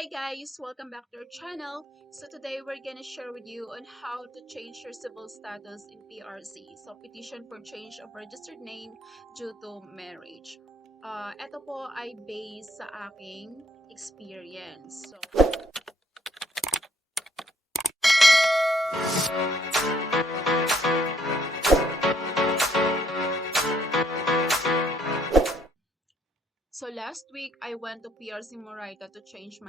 Hi guys, welcome back to our channel. So today we're gonna share with you on how to change your civil status in PRC. So petition for change of registered name due to marriage. Ito po ay based sa aking experience. So last week I went to PRC Moraita to change my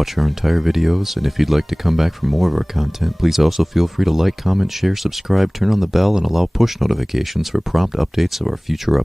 watch our entire videos, and if you'd like to come back for more of our content, please also feel free to like, comment, share, subscribe, turn on the bell, and allow push notifications for prompt updates of our future uploads.